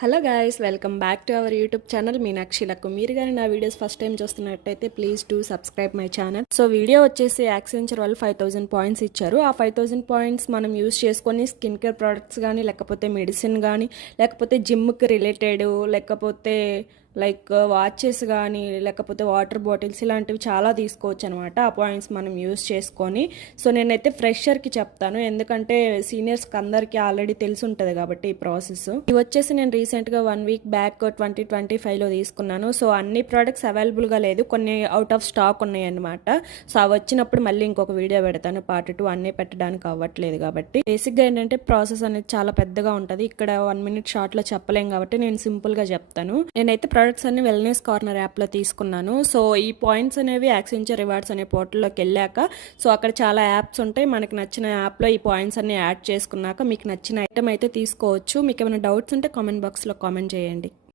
Hello guys, welcome back to our YouTube channel మీనాక్షిలకు. మీరు కానీ నా వీడియోస్ ఫస్ట్ టైం చూస్తున్నట్టయితే please do subscribe my channel. So video వచ్చేసి యాక్సెంచర్ వాళ్ళు 5000 పాయింట్స్ ఇచ్చారు. ఆ 5000 పాయింట్స్ మనం యూస్ చేసుకొని స్కిన్ కేర్ ప్రోడక్ట్స్ కానీ, లేకపోతే మెడిసిన్ కానీ, లేకపోతే జిమ్కి రిలేటెడ్, లేకపోతే లైక్ వాచెస్ కానీ, లేకపోతే వాటర్ బాటిల్స్ ఇలాంటివి చాలా తీసుకోవచ్చు అనమాట. ఆ పాయింట్స్ మనం యూస్ చేసుకొని. సో నేనైతే ఫ్రెషర్కి చెప్తాను, ఎందుకంటే సీనియర్స్కి అందరికీ ఆల్రెడీ తెలిసి ఉంటుంది కాబట్టి ఈ ప్రాసెస్. ఇవి వచ్చేసి నేను రీసెంట్గా 1 వీక్ బ్యాక్ 2025లో తీసుకున్నాను. సో అన్ని ప్రోడక్ట్స్ అవైలబుల్గా లేదు, కొన్ని అవుట్ ఆఫ్ స్టాక్ ఉన్నాయి అనమాట. సో అవి వచ్చినప్పుడు మళ్ళీ ఇంకొక వీడియో పెడతాను, పార్ట్ 2. అన్నీ పెట్టడానికి అవ్వట్లేదు కాబట్టి. బేసిక్గా ఏంటంటే ప్రాసెస్ అనేది చాలా పెద్దగా ఉంటుంది. ఇక్కడ 1 మినిట్ షార్ట్లో చెప్పలేం కాబట్టి నేను సింపుల్గా చెప్తాను. నేనైతే ప్రోడక్ట్స్ అన్ని వెల్నెస్ కార్నర్ యాప్లో తీసుకున్నాను. సో ఈ పాయింట్స్ అనేవి యాక్సెంచర్ రివార్డ్స్ అనే పోర్టల్లోకి వెళ్ళాక, సో అక్కడ చాలా యాప్స్ ఉంటాయి. మనకి నచ్చిన యాప్లో ఈ పాయింట్స్ అన్ని యాడ్ చేసుకున్నాక మీకు నచ్చిన ఐటమ్ అయితే తీసుకోవచ్చు. మీకు ఏమైనా డౌట్స్ ఉంటే కామెంట్ బాక్స్లో కామెంట్ చేయండి.